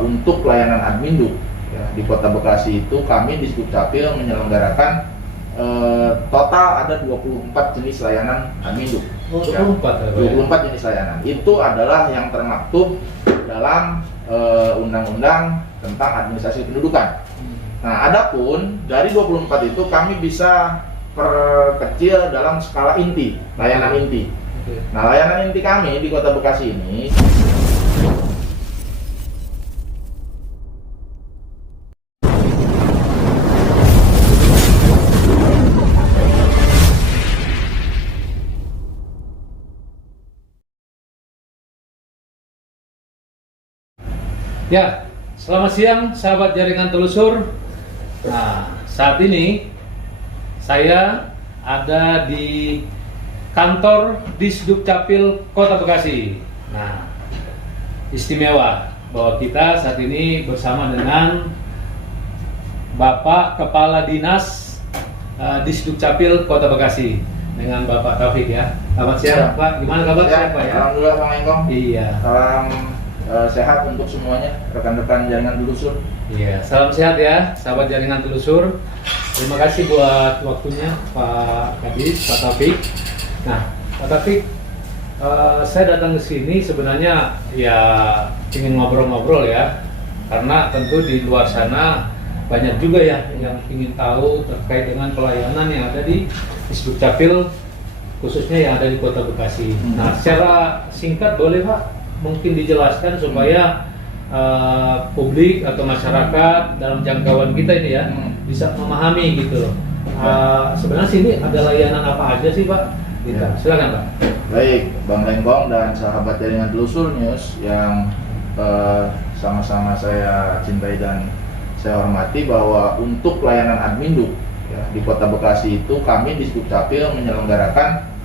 Untuk layanan Adminduk ya, di Kota Bekasi itu kami di Dukcapil menyelenggarakan total ada 24 jenis layanan Adminduk. 24 24 jenis layanan. Itu adalah yang termaktub dalam undang-undang tentang administrasi pendudukan. Nah, adapun dari 24 itu kami bisa perkecil dalam skala inti, layanan inti. Nah, layanan inti kami di Kota Bekasi ini ya, selamat siang sahabat jaringan telusur. Nah, saat ini saya ada di kantor Disdukcapil Kota Bekasi. Nah, istimewa bahwa kita saat ini bersama dengan Bapak Kepala Dinas Disdukcapil Kota Bekasi dengan Bapak Taufik ya. Selamat siang, Pak. Gimana kabar? ya, Pak ya? alhamdulillah Bang Engkong. Iya. Salam sehat untuk semuanya, rekan-rekan jaringan telusur. Iya, salam sehat ya, sahabat jaringan telusur. Terima kasih buat waktunya Pak Kadis, Pak Taufik. Nah, Pak Taufik, saya datang ke sini sebenarnya ya ingin ngobrol-ngobrol ya, karena tentu di luar sana banyak juga ya yang ingin tahu terkait dengan pelayanan yang ada di Disdukcapil, khususnya yang ada di Kota Bekasi. Nah, secara singkat boleh Pak mungkin dijelaskan supaya publik atau masyarakat dalam jangkauan kita ini ya bisa memahami gitu loh. Sebenarnya sini ada layanan apa aja sih Pak? Gitu. Ya. Silakan Pak. Baik, Bang Lengkong dan sahabat jaringan telusur news yang sama-sama saya cintai dan saya hormati, bahwa untuk layanan Adminduk ya, di Kota Bekasi itu kami di Dukcapil menyelenggarakan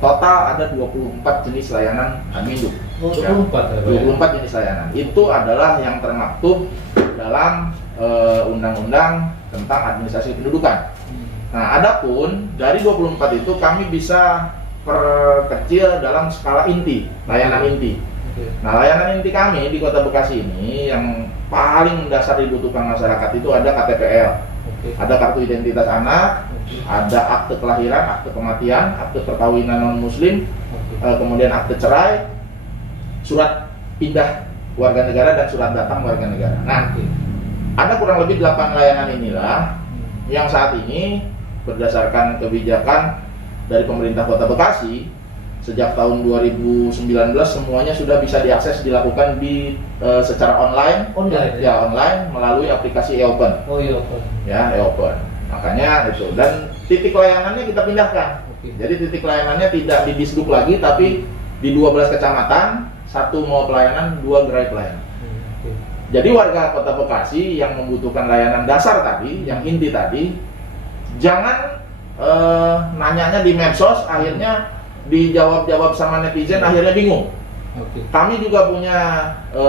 total ada 24 jenis layanan Adminduk. 24 24 jenis layanan. Itu adalah yang termaktub dalam undang-undang tentang administrasi pendudukan. Nah, adapun dari 24 itu kami bisa perkecil dalam skala inti, layanan inti. Nah, layanan inti kami di Kota Bekasi ini yang paling mendasar dibutuhkan masyarakat itu ada KTPL, ada kartu identitas anak, ada akte kelahiran, akte kematian, akte perkawinan non-muslim, kemudian akte cerai, surat pindah warga negara, dan surat datang warga negara. Nah, ada kurang lebih 8 layanan inilah yang saat ini berdasarkan kebijakan dari pemerintah Kota Bekasi sejak tahun 2019 semuanya sudah bisa diakses, dilakukan di secara online melalui aplikasi e-Open. Oh iya, Open. Ya, e-Open. Makanya itu, dan titik layanannya kita pindahkan. Jadi titik layanannya tidak di Disduk lagi, tapi di 12 kecamatan, 1 mall pelayanan, 2 gerai pelayanan. Jadi warga Kota Bekasi yang membutuhkan layanan dasar tadi, yang inti tadi, jangan nanyanya di medsos, akhirnya dijawab-jawab sama netizen, akhirnya bingung. Kami juga punya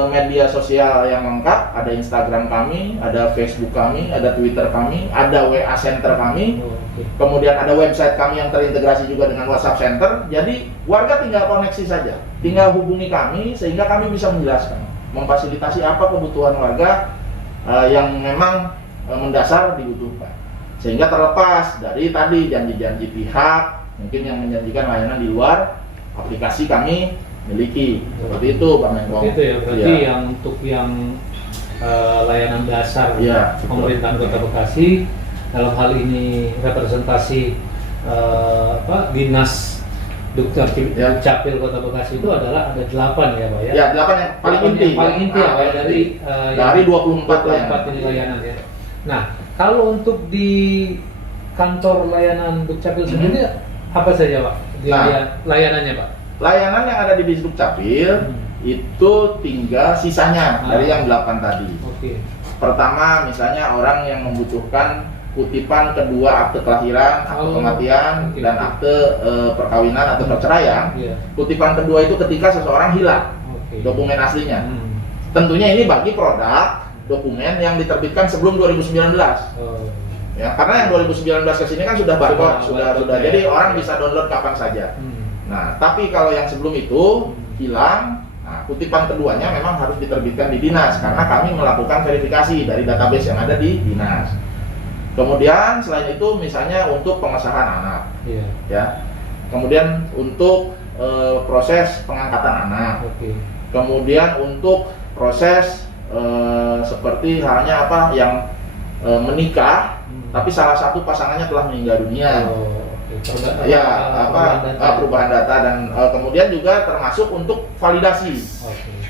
media sosial yang lengkap, ada Instagram kami, ada Facebook kami, ada Twitter kami, ada WA Center kami, kemudian ada website kami yang terintegrasi juga dengan WhatsApp Center. Jadi warga tinggal koneksi saja, tinggal hubungi kami sehingga kami bisa menjelaskan, memfasilitasi apa kebutuhan warga yang memang mendasar dibutuhkan. Sehingga terlepas dari tadi janji-janji pihak mungkin yang menjanjikan layanan di luar, aplikasi kami miliki. Seperti itu Bang Engkong. Itu ya, berarti ya. Yang untuk yang layanan dasar ya, pemerintahan Kota Bekasi, dalam hal ini representasi Dinas Dukcapil Kota Bekasi itu adalah ada 8 ya Pak ya? Ya, 8 yang paling inti. Yang paling inti ya Pak, dari 24 ini layanan ya. Nah, kalau untuk di kantor layanan Dukcapil sendiri apa saja Pak? Layanannya Pak? Layanan yang ada di Disdukcapil itu tinggal sisanya dari yang 8 tadi. Pertama, misalnya orang yang membutuhkan kutipan kedua akte kelahiran, akte kematian, dan akte perkawinan atau perceraian. Kutipan kedua itu ketika seseorang hilang dokumen aslinya. Tentunya ini bagi produk dokumen yang diterbitkan sebelum 2019. Ya, karena yang 2019 ke sini kan sudah barcode, sudah. Jadi orang bisa download kapan saja. Nah, tapi kalau yang sebelum itu hilang Nah, kutipan keduanya memang harus diterbitkan di dinas karena kami melakukan verifikasi dari database yang ada di dinas. Kemudian selain itu misalnya untuk pengesahan anak, ya. Kemudian untuk proses pengangkatan anak. Kemudian untuk proses seperti halnya apa yang menikah, tapi salah satu pasangannya telah meninggal dunia. Ya, perubahan data dan kemudian juga termasuk untuk validasi.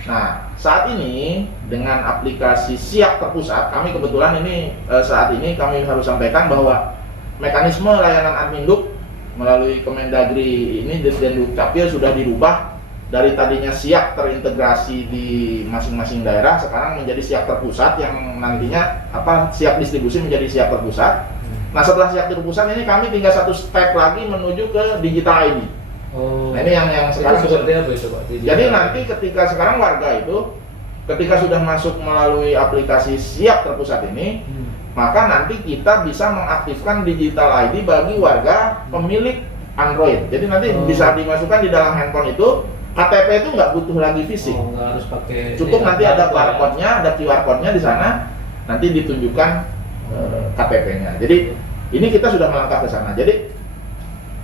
Nah, saat ini dengan aplikasi Siap Terpusat, kami kebetulan ini saat ini kami harus sampaikan bahwa mekanisme layanan Adminduk melalui Kemendagri ini Dirjen Dukcapil sudah dirubah dari tadinya siap terintegrasi di masing-masing daerah, sekarang menjadi Siap Terpusat yang nantinya siap distribusi menjadi Siap Terpusat. Nah, setelah Siap Terpusat ini kami tinggal satu step lagi menuju ke digital ID. Nah, ini yang sekarang seperti apa itu, Pak? Jadi nanti ketika sekarang warga itu ketika sudah masuk melalui aplikasi Siap Terpusat ini, maka nanti kita bisa mengaktifkan digital ID bagi warga pemilik Android. Jadi nanti bisa dimasukkan di dalam handphone itu, KTP itu nggak butuh lagi fisik. Nggak harus pakai. Cukup nanti ada barcode-nya, ada QR code-nya di sana, nanti ditunjukkan KTP-nya. Jadi ini kita sudah melangkah ke sana. Jadi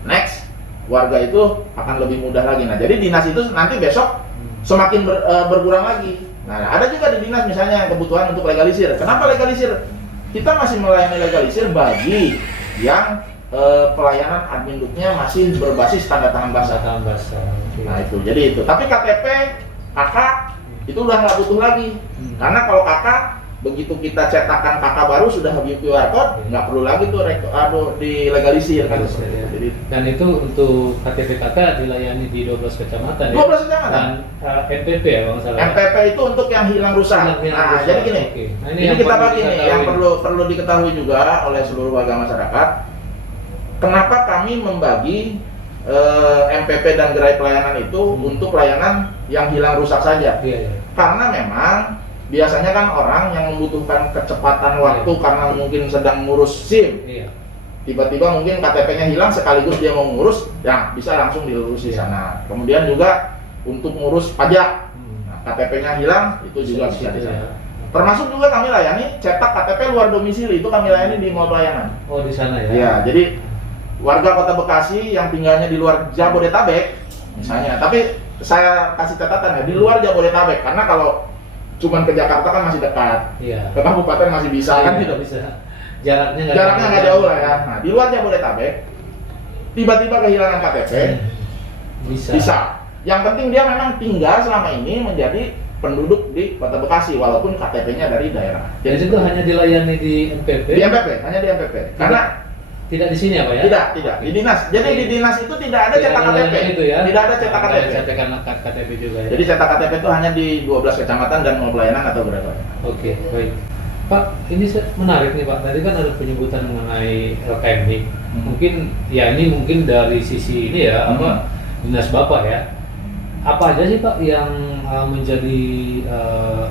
next warga itu akan lebih mudah lagi. Nah, jadi dinas itu nanti besok semakin berkurang lagi. Nah, ada juga di dinas misalnya kebutuhan untuk legalisir. Kenapa legalisir? Kita masih melayani legalisir bagi yang pelayanan Adminduknya masih berbasis tanda tangan basah. Nah, itu. Jadi itu. Tapi KTP, KK itu udah nggak butuh lagi. Karena kalau KK begitu kita cetakan KK baru sudah QR code, nggak perlu lagi tuh dilegalisir kan. Jadi, dan itu untuk KTP KK dilayani di 12 kecamatan. 12 kecamatan. Dan MPP ya bang salah. MPP itu untuk yang hilang rusak. Jadi gini. Nah, ini kita bagi nih yang perlu diketahui juga oleh seluruh warga masyarakat. Kenapa kami membagi MPP dan gerai pelayanan itu untuk pelayanan yang hilang rusak saja? Karena memang biasanya kan orang yang membutuhkan kecepatan waktu karena mungkin sedang ngurus SIM, tiba-tiba mungkin KTP-nya hilang sekaligus dia mau ngurus, ya bisa langsung dilurus di sana. Kemudian juga untuk ngurus pajak, KTP-nya hilang itu juga bisa di sana. Termasuk juga kami layani cetak KTP luar domisili, itu kami layani di mall pelayanan. Oh, di sana ya? Ya, jadi warga Kota Bekasi yang tinggalnya di luar Jabodetabek misalnya, tapi saya kasih catatan ya, di luar Jabodetabek, karena kalau cuman ke Jakarta kan masih dekat, ke kabupaten masih bisa kan, tidak bisa. Jaraknya nggak jauh lah ya. Nah, di luar Jabodetabek tiba-tiba kehilangan KTP bisa. Yang penting dia memang tinggal selama ini menjadi penduduk di Kota Bekasi walaupun KTP-nya dari daerah. Jadi itu hanya dilayani di MPP? Di MPP, hanya di MPP. Karena tidak di sini apa ya? Tidak. Di dinas. Jadi di dinas itu tidak ada cetak KTP. Itu ya? Tidak ada cetak KTP. Cetakan KTP juga ya? Jadi cetak KTP itu hanya di 12 kecamatan dan mall pelayanan atau berapa. Oke, baik. Pak, ini menarik nih Pak. Tadi kan ada penyebutan mengenai LKM nih. Mungkin dari sisi ini ya, dinas Bapak ya. Apa aja sih Pak yang menjadi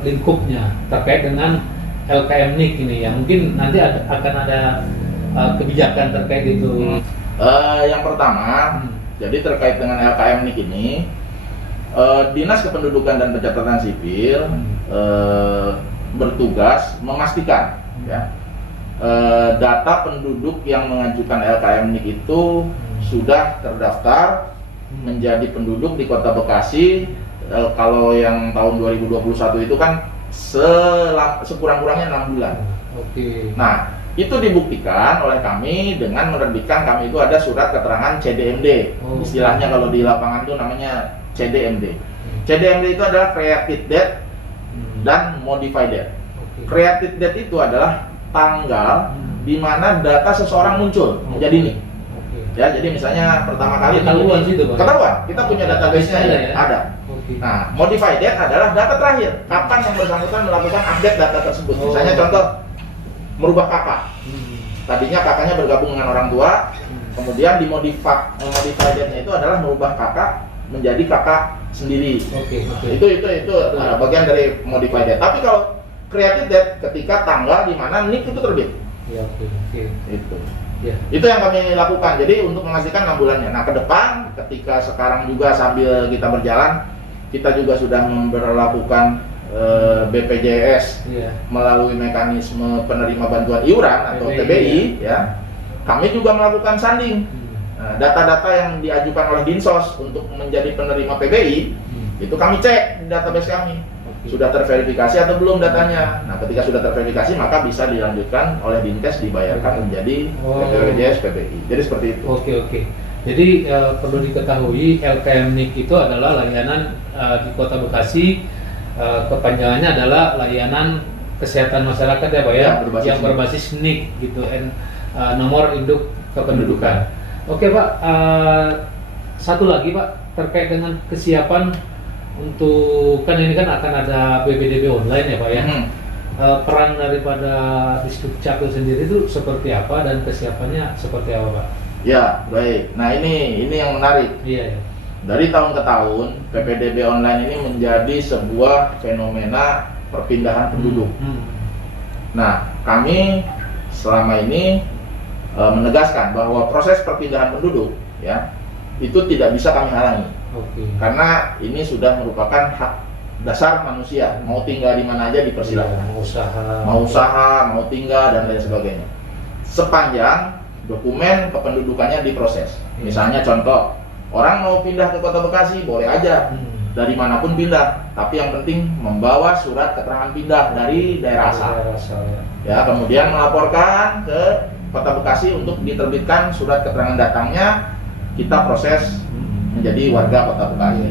lingkupnya terkait dengan LKM NIK ini ya? Mungkin nanti akan ada kebijakan terkait itu. Yang pertama, jadi terkait dengan LKM NIK ini, Dinas Kependudukan dan Pencatatan Sipil bertugas memastikan ya, data penduduk yang mengajukan LKM NIK itu sudah terdaftar menjadi penduduk di Kota Bekasi. Kalau yang tahun 2021 itu kan sekurang-kurangnya 6 bulan. Nah, itu dibuktikan oleh kami dengan menerbitkan, kami itu ada surat keterangan CDMD. Istilahnya kalau di lapangan itu namanya CDMD. CDMD itu adalah created date dan modified date. Created date itu adalah tanggal di mana data seseorang muncul menjadi NIK. Ya, jadi misalnya pertama kali ketahuan, kita punya database-nya ya, ada. Nah, modified date adalah data terakhir, kapan yang bersangkutan melakukan update data tersebut. Misalnya contoh merubah kakak. Tadinya kakaknya bergabung dengan orang tua, kemudian modified date-nya itu adalah merubah kakak menjadi kakak sendiri. Itu bagian dari modified date. Tapi kalau created date ketika tanggal di mana NIK itu terbit. Itu yang kami lakukan. Jadi untuk memastikan 6 bulannya. Nah, ke depan ketika sekarang juga sambil kita berjalan, kita juga sudah memberlakukan BPJS melalui mekanisme penerima bantuan iuran atau TBI, ya. Kami juga melakukan sanding. Data-data yang diajukan oleh Dinsos untuk menjadi penerima PBI itu kami cek di database kami. Sudah terverifikasi atau belum datanya. Nah, ketika sudah terverifikasi maka bisa dilanjutkan oleh Dinkes dibayarkan menjadi BPJS PBI. Jadi seperti itu. Oke. Jadi perlu diketahui LKM-NIK itu adalah layanan di Kota Bekasi, kepanjangannya adalah layanan kesehatan masyarakat ya Pak ya, yang berbasis NIK gitu, nomor induk kependudukan. Oke Pak, satu lagi Pak terkait dengan kesiapan untuk, kan ini kan akan ada BPDB online ya Pak ya. Peran daripada Disdukcapil sendiri itu seperti apa dan kesiapannya seperti apa Pak? Ya, baik. Nah, ini yang menarik. Iya. Dari tahun ke tahun, PPDB online ini menjadi sebuah fenomena perpindahan penduduk. Nah, kami selama ini menegaskan bahwa proses perpindahan penduduk, ya, itu tidak bisa kami halangi. Karena ini sudah merupakan hak dasar manusia. Mau tinggal di mana aja dipersilakan. Mau usaha, mau tinggal dan lain sebagainya. Sepanjang dokumen kependudukannya diproses. Misalnya contoh, orang mau pindah ke Kota Bekasi boleh aja, dari manapun pindah, tapi yang penting membawa surat keterangan pindah dari daerah asal. Ya, kemudian melaporkan ke Kota Bekasi untuk diterbitkan surat keterangan datangnya, kita proses menjadi warga Kota Bekasi.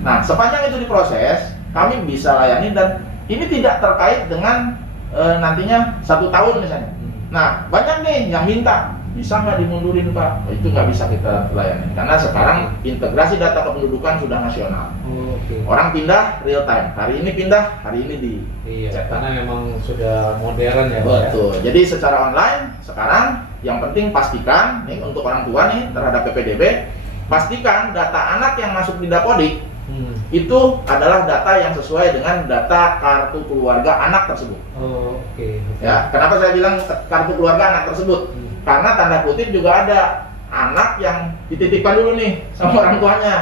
Nah, sepanjang itu diproses, kami bisa layani dan ini tidak terkait dengan nantinya 1 tahun misalnya. Nah, banyak nih yang minta, bisa nggak dimundurin Pak? Itu nggak bisa kita layani karena sekarang integrasi data kependudukan sudah nasional. Orang pindah real time, hari ini pindah, hari ini di karena memang sudah modern ya Pak. Betul. Jadi secara online sekarang yang penting pastikan nih untuk orang tua nih terhadap PPDB, pastikan data anak yang masuk di Dapodik itu adalah data yang sesuai dengan data kartu keluarga anak tersebut. Ya, kenapa saya bilang kartu keluarga anak tersebut? Karena tanda kutip juga ada anak yang dititipkan dulu nih sama orang tuanya.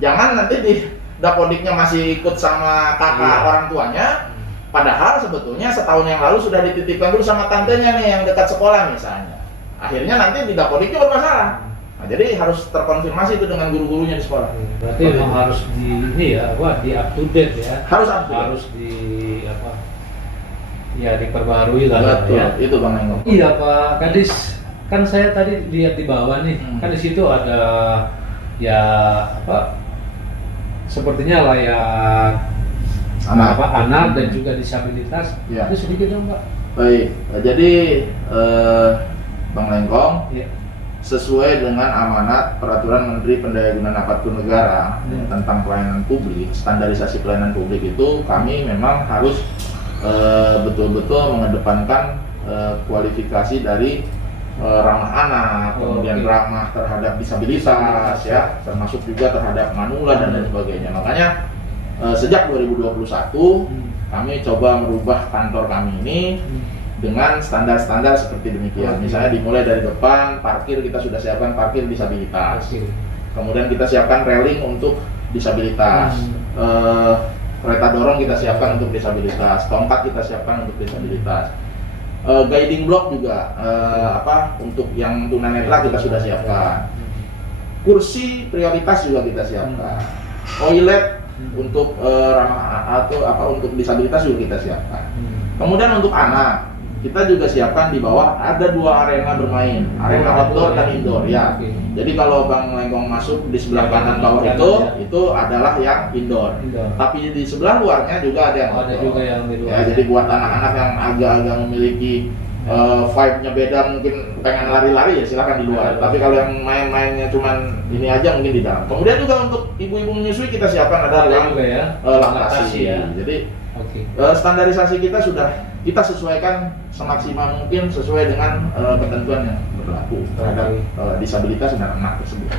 Jangan nanti di Dapodiknya masih ikut sama kakak orang tuanya, padahal sebetulnya setahun yang lalu sudah dititipkan dulu sama tantenya nih yang dekat sekolah misalnya. Akhirnya nanti di Dapodiknya bermasalah. Nah, jadi harus terkonfirmasi itu dengan guru-gurunya di sekolah. Berarti memang harus di ini ya, di up to date ya. Harus up to date. Harus di ya diperbarui lah. Betul, ya. itu Bang Enggo. Iya Pak Kadis, kan saya tadi lihat di bawah nih, kan di situ ada ya sepertinya layak anak dan juga disabilitas. Itu sedikit dong Pak. Baik, jadi Bang Lengkong, sesuai dengan amanat Peraturan Menteri Pendayagunaan Aparatur Negara tentang pelayanan publik, standarisasi pelayanan publik itu kami memang harus betul-betul mengedepankan kualifikasi dari ramah anak, kemudian ramah terhadap disabilitas, ya, termasuk juga terhadap manula dan lain sebagainya. Makanya sejak 2021 kami coba merubah kantor kami ini dengan standar-standar seperti demikian. Misalnya dimulai dari depan, parkir kita sudah siapkan parkir disabilitas. Kemudian kita siapkan railing untuk disabilitas. Kereta dorong kita siapkan untuk disabilitas. Tongkat kita siapkan untuk disabilitas. Guiding block juga untuk yang tunanetra kita sudah siapkan. Kursi prioritas juga kita siapkan. Toilet untuk ramah atau untuk disabilitas juga kita siapkan. Kemudian untuk anak kita juga siapkan di bawah ada 2 arena bermain, arena outdoor dan indoor ya. Jadi kalau Bang Lengkong masuk di sebelah kanan bawah itu adalah yang indoor. Tapi di sebelah luarnya juga ada yang outdoor. Ya, jadi buat anak-anak yang agak-agak memiliki vibe-nya beda, mungkin pengen lari-lari ya silakan di luar. Tapi kalau yang main-mainnya cuman ini aja mungkin di dalam. Kemudian juga untuk ibu-ibu menyusui kita siapkan ada laktasi. Jadi standarisasi kita sudah kita sesuaikan semaksimal mungkin sesuai dengan ketentuan yang berlaku terhadap disabilitas dan anak tersebut.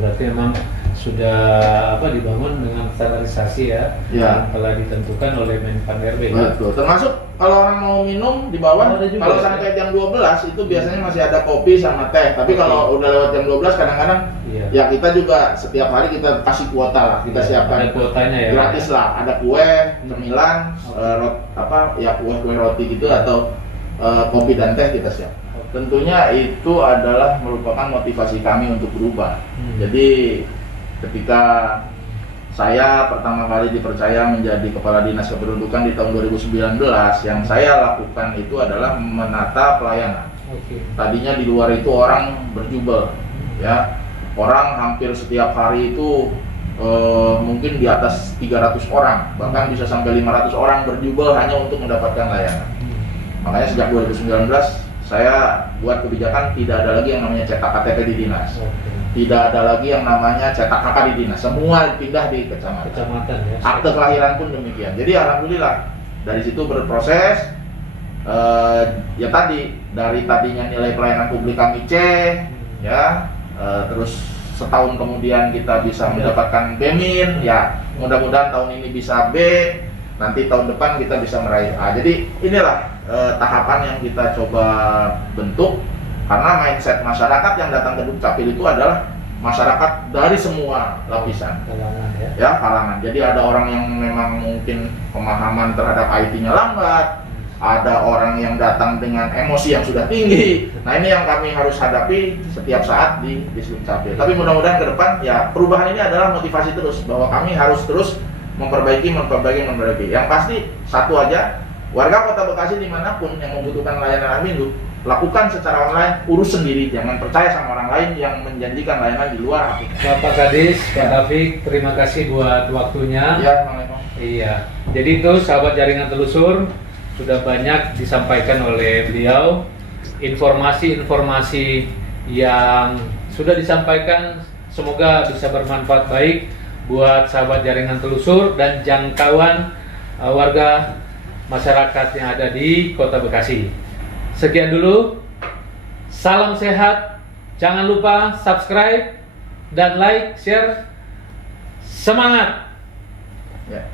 Berarti memang sudah dibangun dengan standarisasi ya, Ya. yang telah ditentukan oleh Menpan RB. Ya? Betul. Termasuk kalau orang mau minum di bawah, Oh, ada juga, kalau ya? sampai jam 12 itu biasanya masih ada kopi sama teh. Tapi Oke. kalau udah lewat jam 12 kadang-kadang Iya. ya kita juga setiap hari kita kasih kuota lah, kita Iya, siapkan ada kuotanya ya. gratis lah, ada kue, cemilan, kue roti gitu atau kopi dan teh kita siap. Tentunya itu adalah merupakan motivasi kami untuk berubah. Jadi ketika saya pertama kali dipercaya menjadi Kepala Dinas Kependudukan di tahun 2019, yang saya lakukan itu adalah menata pelayanan. Oke. Tadinya di luar itu orang berjubel, ya, orang hampir setiap hari itu mungkin di atas 300 orang, bahkan bisa sampai 500 orang berjubel hanya untuk mendapatkan layanan. Makanya sejak 2019 saya buat kebijakan tidak ada lagi yang namanya cetak KTP di dinas, tidak ada lagi yang namanya cetak KK di dinas, semua pindah di kecamatan. Kecamatan ya. Akte kelahiran pun demikian. Jadi alhamdulillah dari situ berproses. Ya tadi dari tadinya nilai pelayanan publik kami C, ya, terus setahun kemudian kita bisa mendapatkan B-min, ya mudah-mudahan tahun ini bisa B, nanti tahun depan kita bisa meraih A. Jadi inilah tahapan yang kita coba bentuk, karena mindset masyarakat yang datang ke Dukcapil itu adalah masyarakat dari semua lapisan, Kalangan ya. ya, kalangan. Jadi ada orang yang memang mungkin pemahaman terhadap IT-nya lambat, ada orang yang datang dengan emosi yang sudah tinggi. Nah, ini yang kami harus hadapi setiap saat di Dukcapil. Tapi mudah-mudahan ke depan ya perubahan ini adalah motivasi terus, bahwa kami harus terus memperbaiki. Yang pasti satu aja, warga Kota Bekasi dimanapun yang membutuhkan layanan Admindu, lakukan secara online, urus sendiri, jangan percaya sama orang lain yang menjanjikan layanan di luar aplikasi. Bapak Kadis, Pak Taufik, terima kasih buat waktunya. Ya, Assalamualaikum. Iya, jadi itu sahabat jaringan telusur, sudah banyak disampaikan oleh beliau, informasi-informasi yang sudah disampaikan semoga bisa bermanfaat baik buat sahabat jaringan telusur dan jangkauan warga masyarakat yang ada di Kota Bekasi. Sekian dulu, salam sehat, jangan lupa subscribe dan like, share, semangat! Ya.